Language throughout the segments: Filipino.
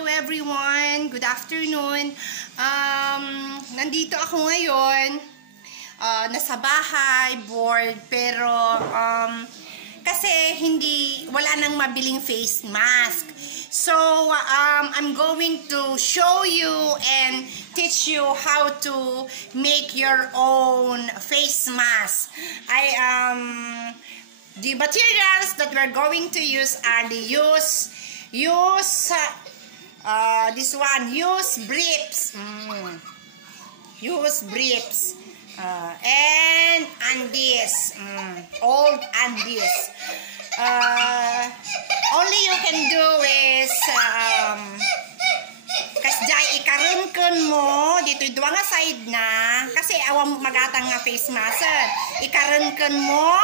Hello everyone! Good afternoon! Nandito ako ngayon. Nasa bahay, bored, pero kasi wala nang mabiling face mask. So, I'm going to show you and teach you how to make your own face mask. The materials that we're going to use are this one, use briefs. Use briefs. And this. Old this. Only you can do is kasjay ikarungkon mo dito duwa nga side na kasi awam magatang nga face mask. Ikarungkon mo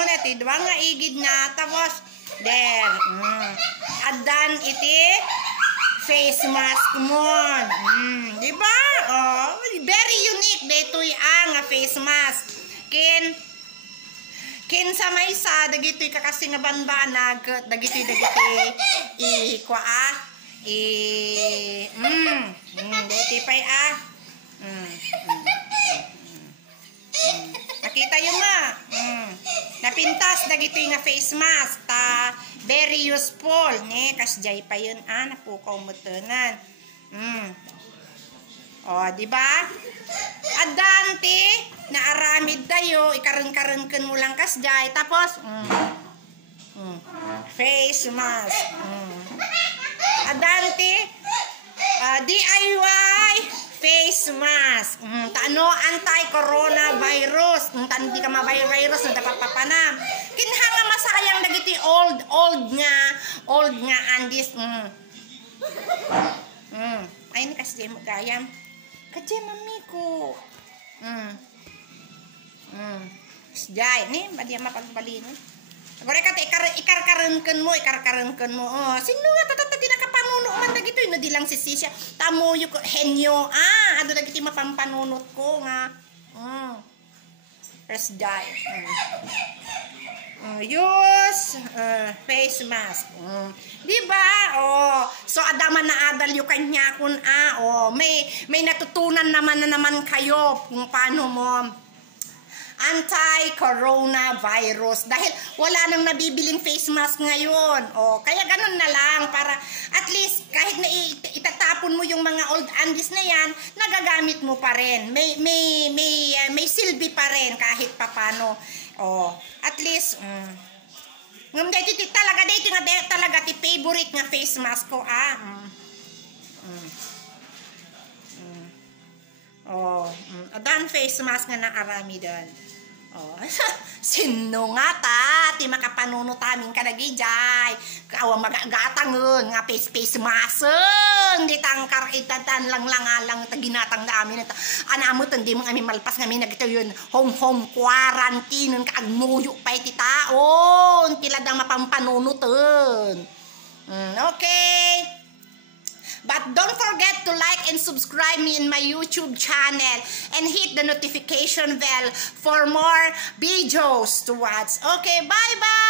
na ti duwa nga igid na tapos there. Adan iti face mask mo. Di ba? Oh, very unique ditoy ang face mask. Kin sa may sa dagitoy kakasi nga banbanag dagitoy dagiti pay nakita yung nga napintas dagitoy nga face mask ta very useful ne kasjay pa yun napukaw mo tunan. Oh, di ba? Adante na aramid tayo, ikareng-karengken mo lang kasjay tapos face mask. Adante DIY face mask. Tano anti-coronavirus. Hindi ka ma-virus na dapat papanam. Kinha nga masayang dagiti old nga andis. Ay ni kasjay mo gayam. Kasjay mami ko. Kasjay ni badiya mapagbalin. Agora ka ikarkarengken mo. Oh, sino nga tatati nakapanuno man dagitoy no di lang si Sisya. Tamoyo ko henyo. Ado dagiti mapampanunot ko nga. Kasjay. Use face mask. Di ba? Oh, so adaman na adal yung kanya kun may natutunan naman kayo kung paano mo anti-coronavirus dahil wala nang nabibiling face mask ngayon. Oh, kaya ganun na lang para at least kahit na itatapon mo yung mga old undies na yan, nagagamit mo pa rin. May silbi pa rin kahit papano. Oh, at least ngam dito talaga ti favorite nga face mask ko adan face mask nga naarami dan. Oh, sino nga ti makapanuno tamin kadagijay. Kawa magatangon nga face mask. Di tangkar itatan lang taginatang na amin anamot hindi mo kami malpas kami nagito yun home quarantine kaagmuyo pa iti taon tiladang mapampanunutun. Okay. But don't forget to like and subscribe me in my YouTube channel and hit the notification bell for more videos to watch. Okay, bye-bye!